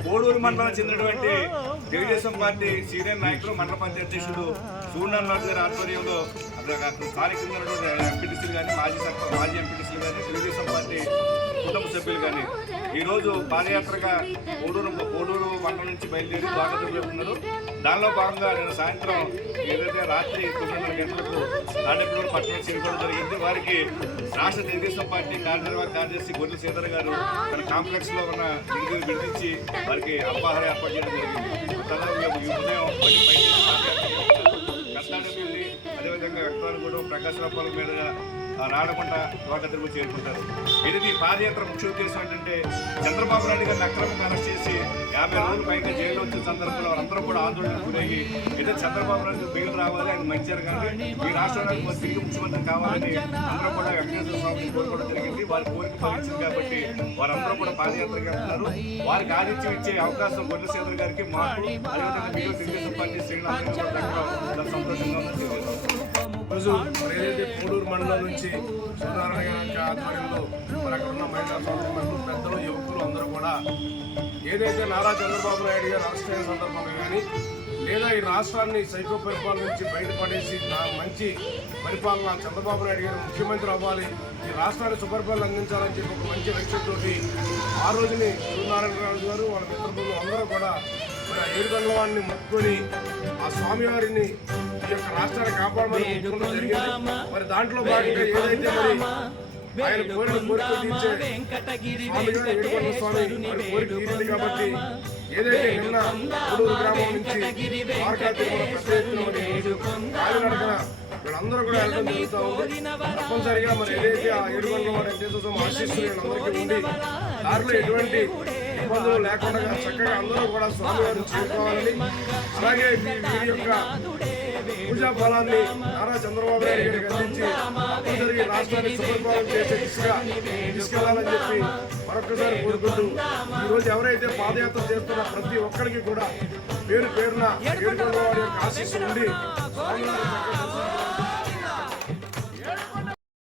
కోడూరు మండలం చెందినటువంటి Telugu Desam party senior నాయకులు మండల పార్టీ అధ్యక్షుడు సూర్యనారాయణ రాజు గారి ఆధ్వర్యంలో అక్కడ ఎంపీటీసీలు కానీ మాజీ సర్పంచ్ మాజీ ఎంపీటీసీలు కానీ తెలుగుదేశం పార్టీ కుటుంబ సభ్యులు కానీ ఈరోజు పాదయాత్రగా కోడూరు కోడూరు నుంచి బయలుదేరి స్వాగతం చెబుతున్నారు దానిలో భాగంగా నేను సాయంత్రం ఏదైతే రాత్రి తొమ్మిదిన్నర గంటలకు తాడేపల్లి పట్టణం చేరుకోవడం జరిగింది వారికి రాష్ట్ర తెలుగుదేశం పార్టీ కార్యనిర్వాహక కార్యదర్శి గొర్రెల శ్రీధర్ గారు తన కాంప్లెక్స్లో ఉన్న నిధులు విడిపించి వారికి అల్పాహారం ఏర్పాటు చేయడం జరిగింది. తర్వాత మేము ఈ ఉదయం బండి బయలుదేరి పాదయాత్ర కర్తాడపల్లి అదేవిధంగా వెంకటరామగూడెం ప్రకాశరాపాల మీదుగా ఆ, రాడకుండా ద్వారకతిరుగు చేరుకుంటారు ఇది ఈ పాదయాత్ర ముఖ్య ఉద్దేశం ఏంటంటే చంద్రబాబు నాయుడు గారిని అక్రమంగా అరెస్ట్ చేసి యాభై రోజులు పైగా జైల్లో వచ్చిన సందర్భంలో వారందరూ కూడా ఆందోళనకు గురయ్యి ఏదో చంద్రబాబు నాయుడు బెయిల్ రావాలి ఆయన మంచి కానీ ఈ రాష్ట్రానికి తిరిగి ముఖ్యమంత్రి కావాలని అందరూ కూడా వెంకటేశ్వర స్వామిని కోరుకోవడం జరిగింది. వారి కోరిక పాలించింది కాబట్టి వారందరూ కూడా పాదయాత్రకి వెళ్తున్నారు. వారికి ఆదిత్యం ఇచ్చే అవకాశం గొడ్ల సేవర్ గారికి మాకు. అదేవిధంగా మీరు తెలుగుదేశం పార్టీ శ్రీనివాస సంతోషంగా ఉందని తెలియజేస్తున్నాను. రోజు ఏదైతే కోడూరు మండలం నుంచి సూర్యనారాయణ గారి ఆధ్వర్యంలో మరి అక్కడ ఉన్న మహిళా సోదరులు పెద్దలు యువకులు అందరూ కూడా ఏదైతే నారా చంద్రబాబు నాయుడు గారు అరెస్ట్ అయిన సందర్భంగా కానీ లేదా ఈ రాష్ట్రాన్ని సైకో పరిపాలన నుంచి బయటపడేసి నా మంచి పరిపాలన చంద్రబాబు నాయుడు గారు ముఖ్యమంత్రి అవ్వాలి. ఈ రాష్ట్రాన్ని సుపరిపాలన అందించాలని చెప్పి ఒక మంచి లక్ష్యంతో ఆ రోజుని సూర్యనారాయణ రాజు గారు వాళ్ళ మిత్రులు అందరూ కూడా మరి ఆ ఏడుగొండల వాడిని ముట్టుకొని ఆ స్వామివారిని ఈ యొక్క రాష్ట్రాన్ని కాపాడమని జరిగింది. మరి దాంట్లో భాగంగా ఏదైతే మరి ఆయన కోరిన కోరిక తీర్చే స్వామి కోరిక కాబట్టి ఏదైతే నిన్న కొడూరు గ్రామం నుంచి ద్వారకా తిరుమల పెద్ద ఎత్తున మరి ఈరోజు కాలినడకన వీళ్ళందరూ కూడా వెళ్ళడం జరుగుతూ ఉంది. తప్పనిసరిగా మరి ఏదైతే ఆ వారి వెంకటేశ్వర స్వామి ఆశీస్సులు వీళ్ళందరికీ ఉండి దారిలో ఎటువంటి ఇబ్బందులు లేకుండా చక్కగా అందరూ కూడా స్వామివారిని చేరుకోవాలని అలాగే వీరి యొక్క పూజా ఫలాన్ని నారా చంద్రబాబు నాయుడు గారికి అందించి సుపరిపాలన చేసే దిశగా తీసుకెళ్ళాలని చెప్పి మరొకసారి కోరుకుంటూ ఈరోజు ఎవరైతే పాదయాత్ర చేస్తున్న ప్రతి ఒక్కరికి కూడా పేరు పేరున ఏడుకొండ వారి యొక్క ఆశీస్సు ఉండి